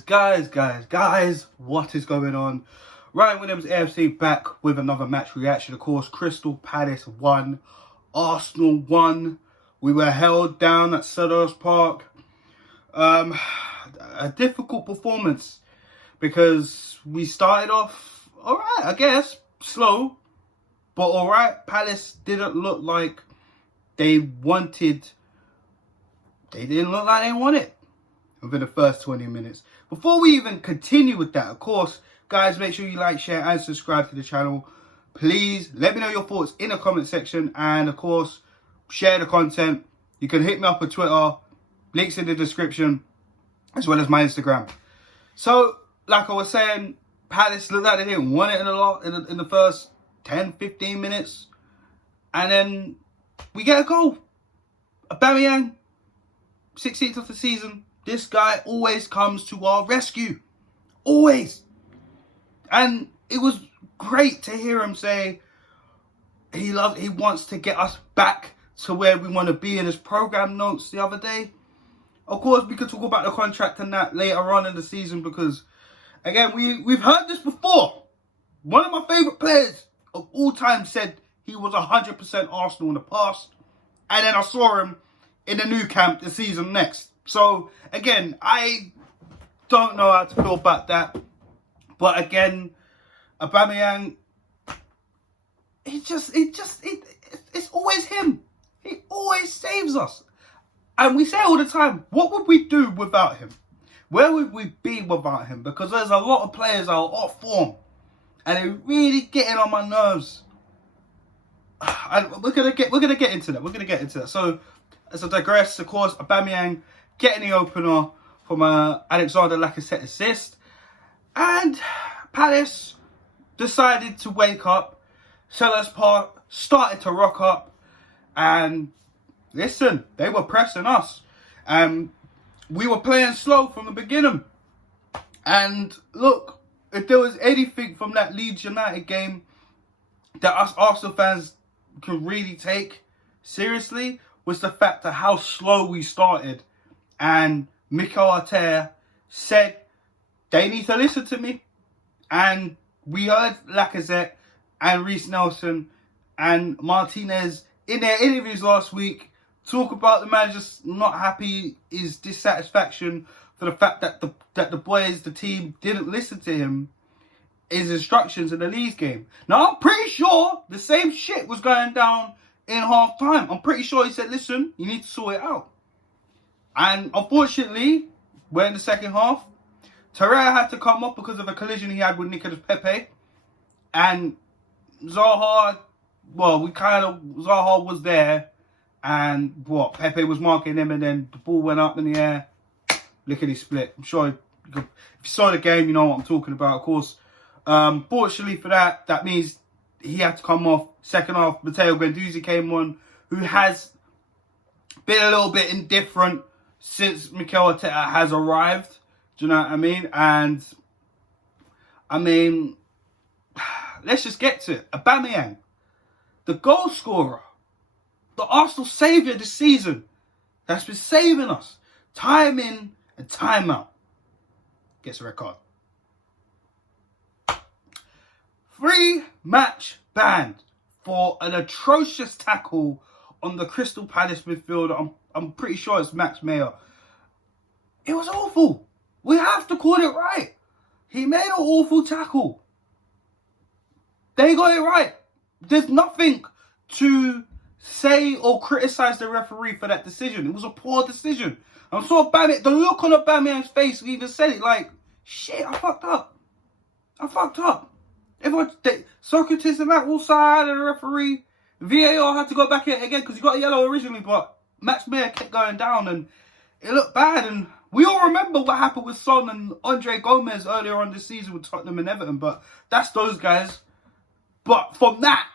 Guys, what is going on? Ryan Williams AFC back with another match reaction. Of course, Crystal Palace won, Arsenal won. We were held down at Selhurst Park. A difficult performance because we started off alright, I guess, slow, but alright. Palace didn't look like they wanted. They didn't look like they won it within the first 20 minutes. Before we even continue with that, of course, guys, make sure you like, share, and subscribe to the channel. Please let me know your thoughts in the comment section, and of course, share the content. You can hit me up on Twitter, links in the description, as well as my Instagram. So, like I was saying, Palace looked like they didn't want it in the first 10-15 minutes, and then we get a goal. Aubameyang, 16th of the season. This guy always comes to our rescue. Always. And it was great to hear him say he wants to get us back to where we want to be in his program notes the other day. Of course, we could talk about the contract and that later on in the season because, again, we've heard this before. One of my favourite players of all time said he was 100% Arsenal in the past. And then I saw him in the new camp the season next. So, again, I don't know how to feel about that. But again, Aubameyang, it's always him. He always saves us. And we say all the time, what would we do without him? Where would we be without him? Because there's a lot of players that are off form. And they're really getting on my nerves. And we're gonna get into that. So, as I digress, of course, Aubameyang getting the opener from Alexander Lacazette assist. And Palace decided to wake up. Selhurst Park started to rock up. And listen, they were pressing us. And we were playing slow from the beginning. And look, if there was anything from that Leeds United game that us Arsenal fans can really take seriously, was the fact of how slow we started. And Mikel Arteta said, they need to listen to me. And we heard Lacazette and Reece Nelson and Martinez in their interviews last week talk about the manager's not happy, his dissatisfaction for the fact that the boys, the team, didn't listen to him, his instructions in the Leeds game. Now, I'm pretty sure the same shit was going down in half time. I'm pretty sure he said, listen, you need to sort it out. And unfortunately, we're in the second half. Torreira had to come off because of a collision he had with Nicolas Pepe. And Zaha was there. And Pepe was marking him, and then the ball went up in the air. Lickety split. I'm sure if you saw the game, you know what I'm talking about, of course. Fortunately for that, that means he had to come off. Second half, Matteo Guendouzi came on, who has been a little bit indifferent since Mikel Arteta has arrived. Do you know what I mean? And, I mean, let's just get to it. Aubameyang, the goal scorer, the Arsenal saviour this season, that's been saving us time in and time out, gets a red card. 3-match ban for an atrocious tackle on the Crystal Palace midfielder. I'm pretty sure it's Max Meyer. It was awful. We have to call it right. He made an awful tackle. They got it right. There's nothing to say or criticise the referee for that decision. It was a poor decision. I saw Aubameyang, the look on Aubameyang's face, we even said it like, shit, I fucked up. Socrates and that all side of the referee. VAR had to go back in again because he got a yellow originally, but Max Meyer kept going down and it looked bad. And we all remember what happened with Son and Andre Gomez earlier on this season with Tottenham and Everton, but that's those guys. But from that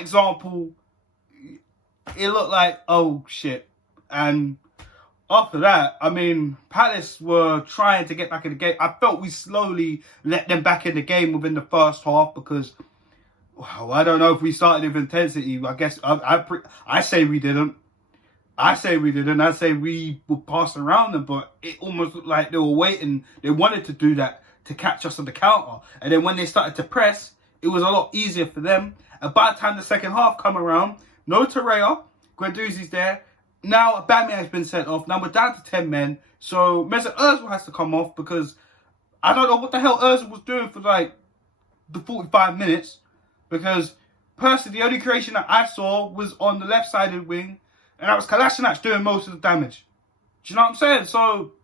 example, it looked like, oh shit. And after that, I mean, Palace were trying to get back in the game. I felt we slowly let them back in the game within the first half because, well, I don't know if we started with intensity. I guess I say we didn't. I say we didn't. I say we were passing around them, but it almost looked like they were waiting. They wanted to do that to catch us on the counter. And then when they started to press, it was a lot easier for them. And by the time the second half come around, no Torreira, Guendouzi's there. Now Aubameyang's been sent off. Now we're down to 10 men. So Mesut Ozil has to come off because I don't know what the hell Ozil was doing for like the 45 minutes. Because personally, the only creation that I saw was on the left-sided wing. And that was Kolasinac doing most of the damage. Do you know what I'm saying? So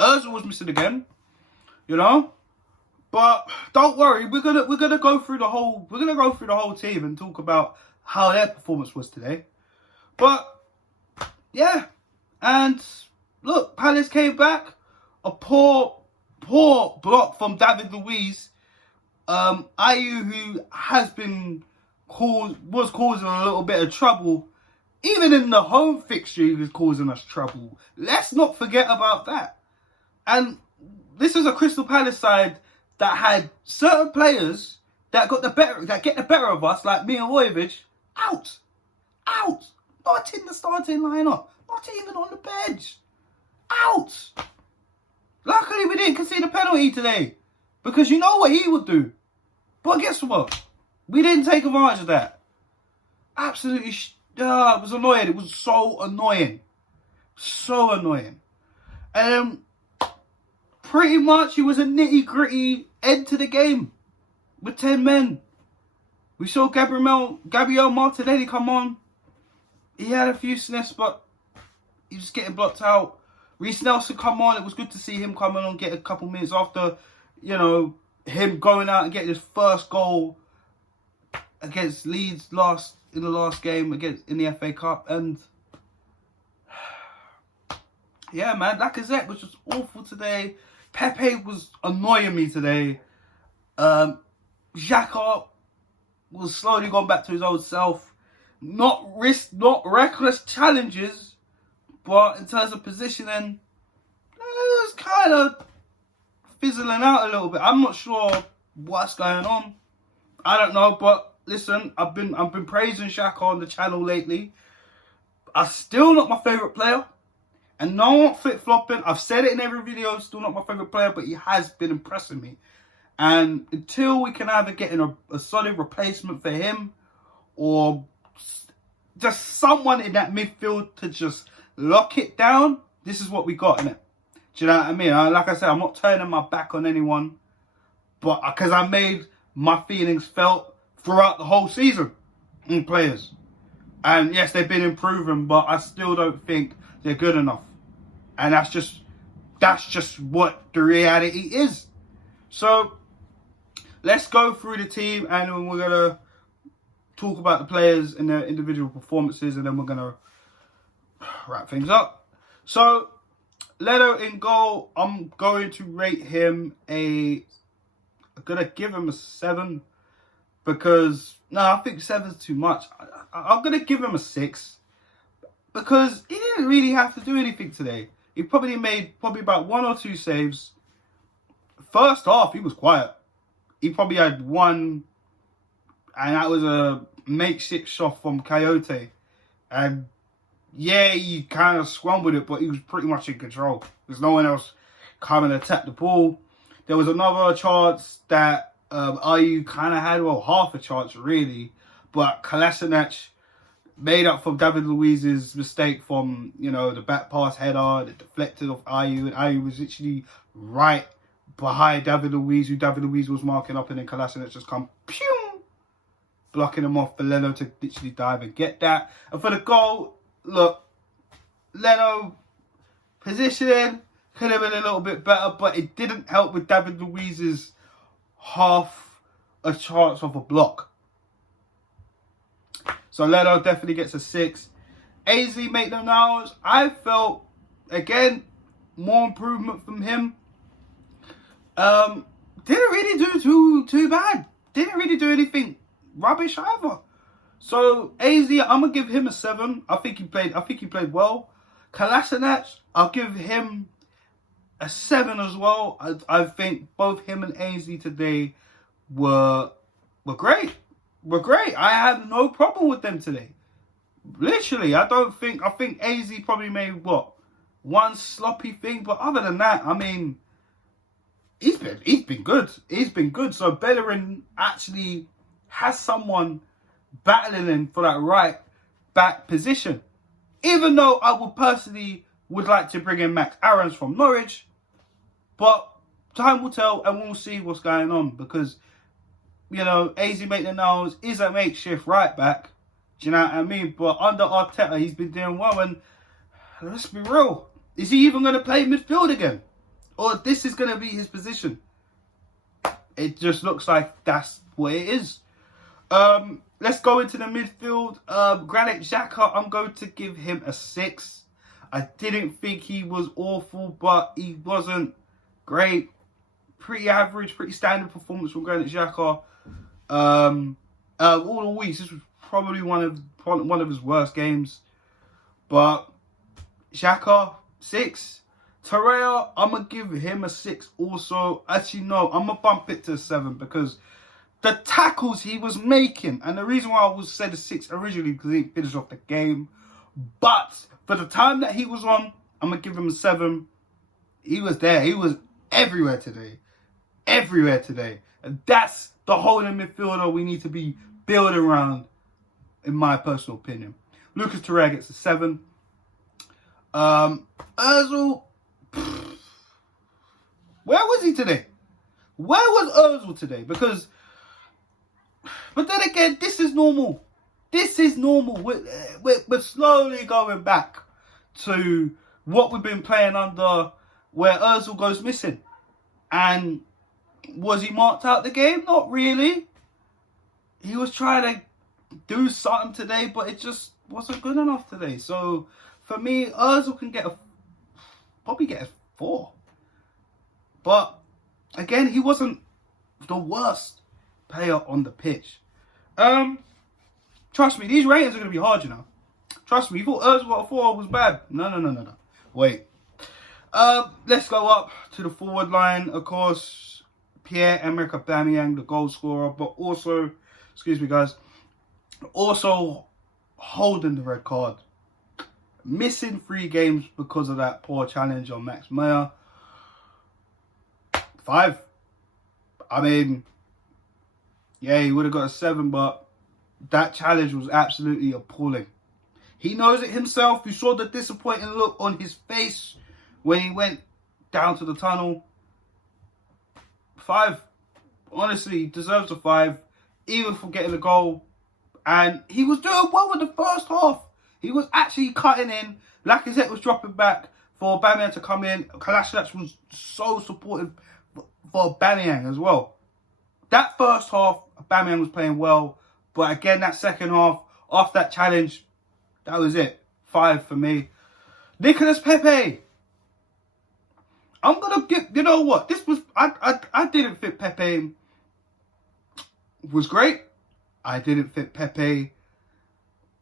Ozil was missing again. You know? But don't worry, we're gonna go through the whole team and talk about how their performance was today. But yeah, and look, Palace came back. A poor block from David Luiz. Ayew, who was causing a little bit of trouble. Even in the home fixture, he was causing us trouble. Let's not forget about that. And this is a Crystal Palace side that had certain players that get the better of us, like Milojevic, out. Not in the starting lineup. Not even on the bench. Out. Luckily, we didn't concede a penalty today. Because you know what he would do. But guess what? We didn't take advantage of that. Absolutely, it was annoying. It was so annoying. So annoying. Pretty much, it was a nitty-gritty end to the game. With 10 men. We saw Gabriel Martinelli come on. He had a few sniffs, but he was getting blocked out. Reece Nelson come on. It was good to see him come on and get a couple minutes after, you know, him going out and getting his first goal against Leeds in the last game in the FA Cup. And yeah, man, Lacazette was just awful today. Pepe was annoying me today. Xhaka was slowly going back to his old self. Not reckless challenges, but in terms of positioning, it was kind of fizzling out a little bit. I'm not sure what's going on. I don't know, but listen, I've been praising Xhaka on the channel lately. I'm still not my favourite player. And no one flip-flopping. I've said it in every video, still not my favourite player, but he has been impressing me. And until we can either get in a solid replacement for him or just someone in that midfield to just lock it down, this is what we got, innit? Do you know what I mean? Like I said, I'm not turning my back on anyone, but because I made my feelings felt throughout the whole season in players. And yes, they've been improving, but I still don't think they're good enough. And that's just what the reality is. So let's go through the team, and then we're gonna talk about the players and their individual performances, and then we're gonna wrap things up. So Leno in goal, I'm going to rate him I'm gonna give him a 7 because I think 7's too much. I'm gonna give him a 6 because he didn't really have to do anything today. He probably made about 1 or 2 saves. First half, he was quiet. He probably had one, and that was a makeshift shot from Coyote. And yeah, he kind of swung with it, but he was pretty much in control. There's no one else coming to attack the ball. There was another chance that Ayew kind of had, well, half a chance really, but Kolasinac made up for David Luiz's mistake from, you know, the back pass header that deflected off Ayew, and Ayew was literally right behind David Luiz, who David Luiz was marking up, and then Kolasinac just come, pew, blocking him off for Leno to literally dive and get that. And for the goal, look, Leno positioning could have been a little bit better, but it didn't help with David Luiz's half a chance of a block. So Leno definitely gets a 6. Ainsley Maitland-Niles, I felt, again, more improvement from him. Didn't really do too bad. Didn't really do anything rubbish either. So Ainsley, I'm gonna give him a 7. I think he played well. Kolasinac, I'll give him a 7 as well. I think both him and Ainsley today were great. I had no problem with them today. Literally, I think AZ probably made, one sloppy thing. But other than that, I mean, he's been good. He's been good. So Bellerin actually has someone battling him for that right back position. Even though I would like to bring in Max Aarons from Norwich. But time will tell and we'll see what's going on. Because, AZ Maitland-Niles is a makeshift right back. Do you know what I mean? But under Arteta, he's been doing well. And let's be real. Is he even going to play midfield again? Or this is going to be his position? It just looks like that's what it is. Let's go into the midfield. Granit Xhaka, I'm going to give him a 6. I didn't think he was awful, but he wasn't great. Pretty average, pretty standard performance from Granit Xhaka. All the weeks, this was probably one of his worst games. But Xhaka, 6. Torreira, I'm going to give him a 6 also. Actually, no, I'm going to bump it to a 7 because the tackles he was making, and the reason why I was said a 6 originally because he didn't finish off the game, but for the time that he was on, I'm going to give him a 7. He was there. He was everywhere today. Everywhere today. And that's the holding midfielder we need to be building around, in my personal opinion. Lucas Torreira gets a 7. Ozil, where was he today? Where was Ozil today? But then again, this is normal. This is normal. We're slowly going back to what we've been playing under, where Ozil goes missing. And was he marked out the game? Not really. He was trying to do something today, but it just wasn't good enough today. So for me, Ozil can probably get a 4. But again, he wasn't the worst player on the pitch. Trust me, these ratings are going to be hard, Trust me, you thought Ozil at 4 was bad. No. Wait. Let's go up to the forward line. Of course, Pierre-Emerick Aubameyang, the goal scorer, but also, excuse me guys, also holding the red card. Missing 3 games because of that poor challenge on Max Meyer. 5. I mean, yeah, he would have got a 7, but that challenge was absolutely appalling. He knows it himself. You saw the disappointing look on his face when he went down to the tunnel. 5. Honestly, he deserves a 5, even for getting the goal. And he was doing well in the first half. He was actually cutting in. Lacazette was dropping back for Aubameyang to come in. Kolasinac was so supportive for Aubameyang as well. That first half, Aubameyang was playing well. But again, that second half, after that challenge, that was it. 5 for me. Nicolas Pepe. I'm going to give... You know what? This was... I didn't think Pepe was great. I didn't think Pepe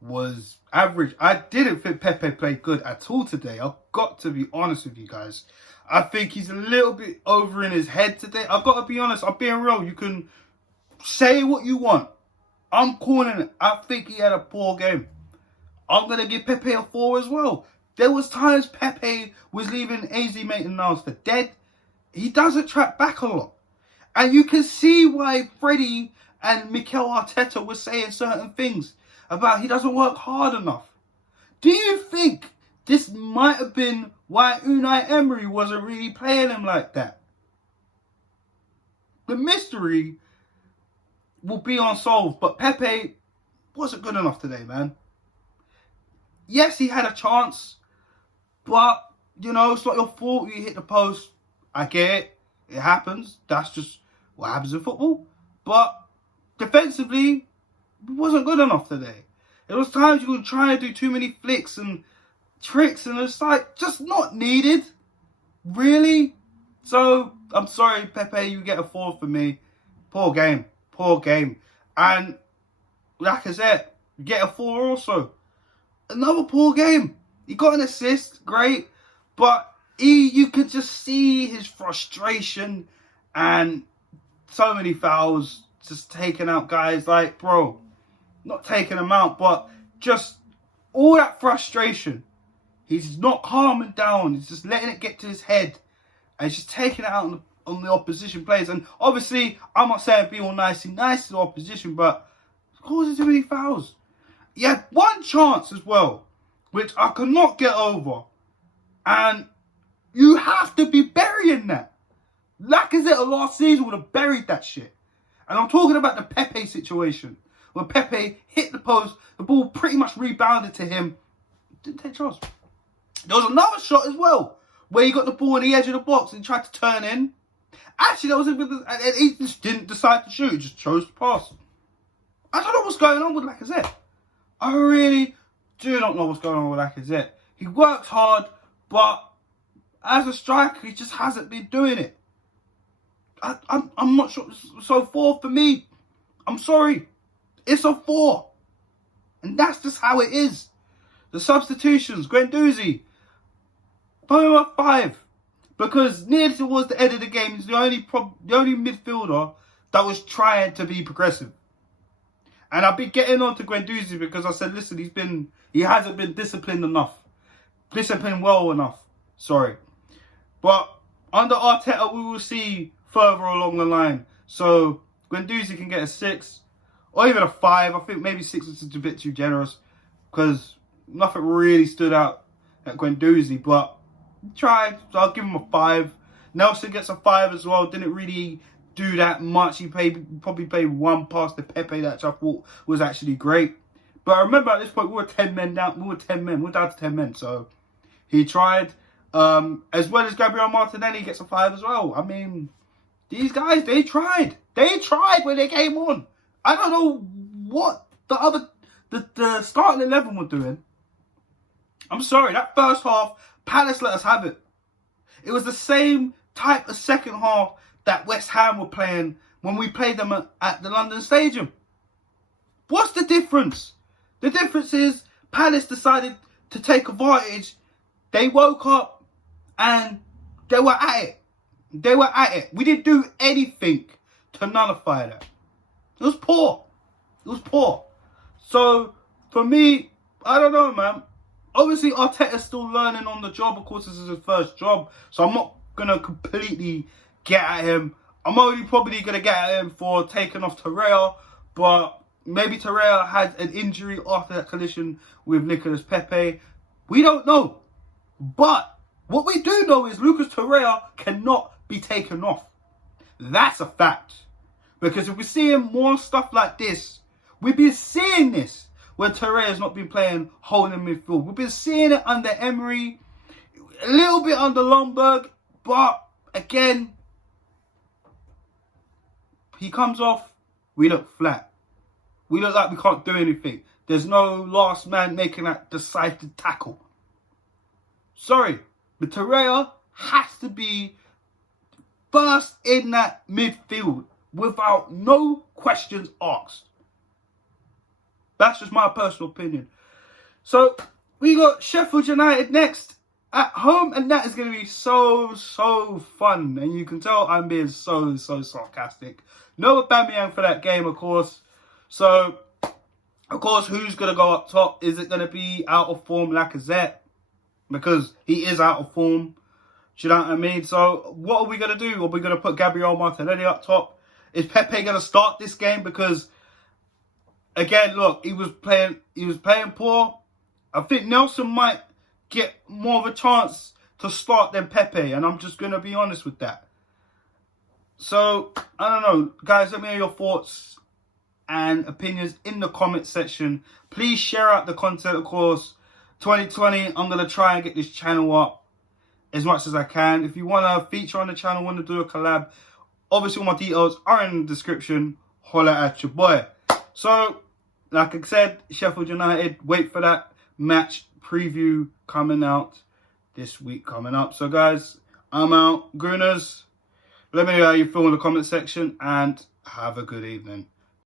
was average. I didn't think Pepe played good at all today. I've got to be honest with you guys. I think he's a little bit over in his head today. I've got to be honest. I'm being real. You can say what you want. I'm calling it. I think he had a poor game. I'm going to give Pepe a 4 as well. There was times Pepe was leaving AZ Maitland-Niles for dead. He doesn't track back a lot. And you can see why Freddie and Mikel Arteta were saying certain things about he doesn't work hard enough. Do you think this might have been why Unai Emery wasn't really playing him like that? The mystery will be unsolved, but Pepe wasn't good enough today, man. Yes, he had a chance, but, it's not your fault you hit the post. I get it. It happens. That's just what happens in football. But defensively, it wasn't good enough today. There was times you were trying to do too many flicks and tricks, and it's like, just not needed. Really? So, I'm sorry, Pepe, you get a 4 for me. Poor game. And Lacazette, you get a 4 also. Another poor game. He got an assist, great. But you could just see his frustration and so many fouls, just taking out guys like, bro, not taking them out, but just all that frustration, he's not calming down. He's just letting it get to his head. And he's just taking it out on the opposition players. And obviously, I'm not saying be all nice to the opposition, but causing too many fouls. He had one chance as well, which I could not get over. And you have to be burying that. Lacazette last season would have buried that shit. And I'm talking about the Pepe situation. When Pepe hit the post, the ball pretty much rebounded to him. Didn't take a chance. There was another shot as well, where he got the ball on the edge of the box and tried to turn in. Actually, that was and he just didn't decide to shoot. He just chose to pass. I don't know what's going on with Lacazette. I really do not know what's going on with Lacazette. He works hard, but as a striker, he just hasn't been doing it. I'm not sure. So 4 for me. I'm sorry. It's a 4. And that's just how it is. The substitutions, Guendouzi, put him at 5. Because near towards the end of the game, he's the only midfielder that was trying to be progressive. And I've been getting on to Guendouzi because I said, listen, he hasn't been disciplined enough. Disciplined well enough. Sorry. But under Arteta, we will see further along the line. So Guendouzi can get a 6 or even a 5. I think maybe 6 is a bit too generous because nothing really stood out at Guendouzi, but he tried, so I'll give him a 5. Nelson gets a 5 as well. Didn't really do that much. He probably played one pass to Pepe that I thought was actually great. But I remember at this point we were 10 men down. We were down to 10 men. So he tried. As well as Gabriel Martinelli gets a 5 as well. I mean, these guys, they tried. They tried when they came on. I don't know what the starting 11 were doing. I'm sorry, that first half, Palace let us have it. It was the same type of second half that West Ham were playing when we played them at the London Stadium. What's the difference? The difference is Palace decided to take advantage. They woke up and they were at it. They were at it. We didn't do anything to nullify that. It was poor. It was poor. So, for me, I don't know, man. Obviously, Arteta's still learning on the job. Of course, this is his first job. So, I'm not going to completely get at him. I'm only probably going to get at him for taking off Torreira. But maybe Torreira had an injury after that collision with Nicolas Pepe. We don't know. But what we do know is Lucas Torreira cannot be taken off. That's a fact. Because if we're seeing more stuff like this, we've been seeing this when Torreira's not been playing holding midfield. We've been seeing it under Emery, a little bit under Lomberg, but again, he comes off, we look flat. We look like we can't do anything. There's no last man making that decisive tackle. Sorry, but Torreira has to be first in that midfield without no questions asked. That's just my personal opinion. So, we got Sheffield United next at home, and that is going to be so fun. And you can tell I'm being so sarcastic. No Aubameyang for that game, of course. So, of course, who's going to go up top? Is it going to be out of form Lacazette? Because he is out of form. Do you know what I mean? So, what are we going to do? Are we going to put Gabriel Martinelli up top? Is Pepe going to start this game? Because, again, look, he was playing poor. I think Nelson might get more of a chance to start than Pepe. And I'm just going to be honest with that. So, I don't know. Guys, let me know your thoughts and opinions in the comment section. Please share out the content, of course. 2020, I'm going to try and get this channel up as much as I can. If you want to feature on the channel, want to do a collab, obviously all my details are in the description. Holla at your boy. So, like I said, Sheffield United, wait for that match preview coming out this week coming up. So, guys, I'm out. Gooners, let me know how you feel in the comment section and have a good evening.